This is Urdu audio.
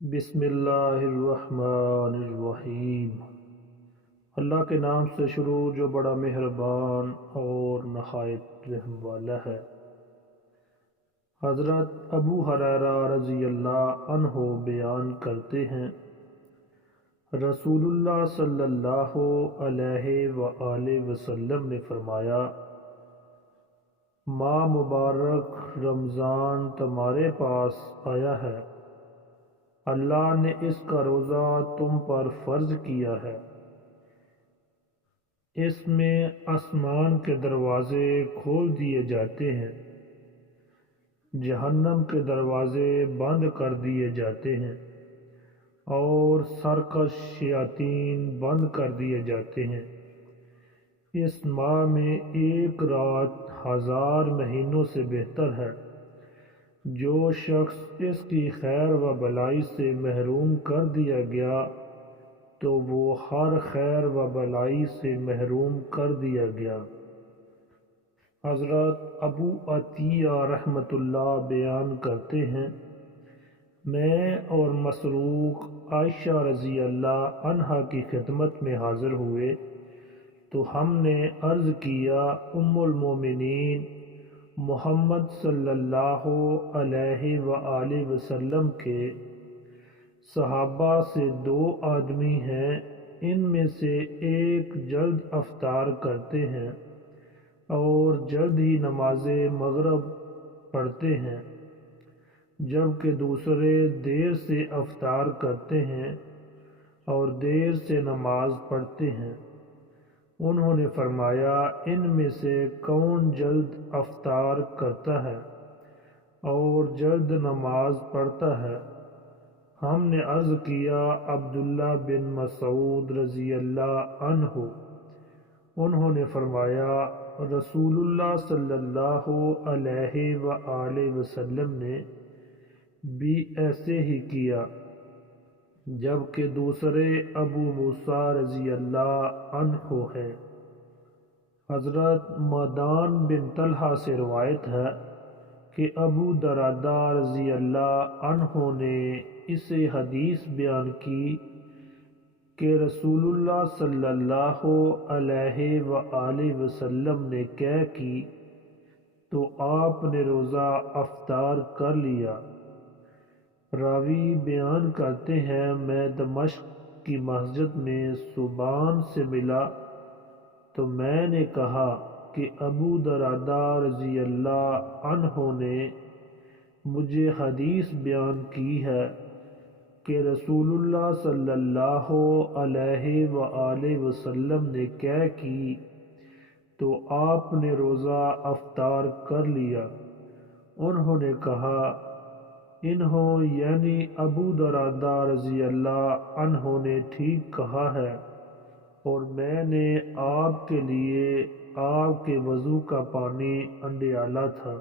بسم اللہ الرحمن الرحیم۔ اللہ کے نام سے شروع جو بڑا مہربان اور نہایت رحم والا ہے۔ حضرت ابو ہریرہ رضی اللہ عنہ بیان کرتے ہیں، رسول اللہ صلی اللہ علیہ وآلہ وسلم نے فرمایا، ماہ مبارک رمضان تمہارے پاس آیا ہے، اللہ نے اس کا روزہ تم پر فرض کیا ہے۔ اس میں آسمان کے دروازے کھول دیے جاتے ہیں، جہنم کے دروازے بند کر دیے جاتے ہیں، اور سرکش شیاطین بند کر دیے جاتے ہیں۔ اس ماہ میں ایک رات 1000 مہینوں سے بہتر ہے۔ جو شخص اس کی خیر و بلائی سے محروم کر دیا گیا تو وہ ہر خیر و بلائی سے محروم کر دیا گیا۔ حضرت ابو عطیہ رحمۃ اللہ بیان کرتے ہیں، میں اور مسروق عائشہ رضی اللہ عنہا کی خدمت میں حاضر ہوئے تو ہم نے عرض کیا، ام المومنین محمد صلی اللہ علیہ وآلہ وسلم کے صحابہ سے 2 آدمی ہیں، ان میں سے ایک جلد افطار کرتے ہیں اور جلد ہی نماز مغرب پڑھتے ہیں، جبکہ دوسرے دیر سے افطار کرتے ہیں اور دیر سے نماز پڑھتے ہیں۔ انہوں نے فرمایا، ان میں سے کون جلد افطار کرتا ہے اور جلد نماز پڑھتا ہے؟ ہم نے عرض کیا، عبداللہ بن مسعود رضی اللہ عنہ۔ انہوں نے فرمایا، رسول اللہ صلی اللہ علیہ وآلہ وسلم نے بھی ایسے ہی کیا، جبکہ دوسرے ابو موسیٰ رضی اللہ عنہ ہیں۔ حضرت معدان بن طلحہ سے روایت ہے کہ ابو درداء رضی اللہ عنہ نے اسے حدیث بیان کی کہ رسول اللہ صلی اللہ علیہ وآلہ وسلم نے کہہ کی تو آپ نے روزہ افطار کر لیا۔ راوی بیان کرتے ہیں، میں دمشق کی مسجد میں صبان سے ملا تو میں نے کہا کہ ابو درداء رضی اللہ عنہ نے مجھے حدیث بیان کی ہے کہ رسول اللہ صلی اللہ علیہ وآلہ وسلم نے کہہ کی تو آپ نے روزہ افطار کر لیا۔ انہوں نے کہا، انہوں یعنی ابو درداء رضی اللہ عنہ نے ٹھیک کہا ہے، اور میں نے آپ کے لیے آپ کے وضو کا پانی انڈیالا تھا۔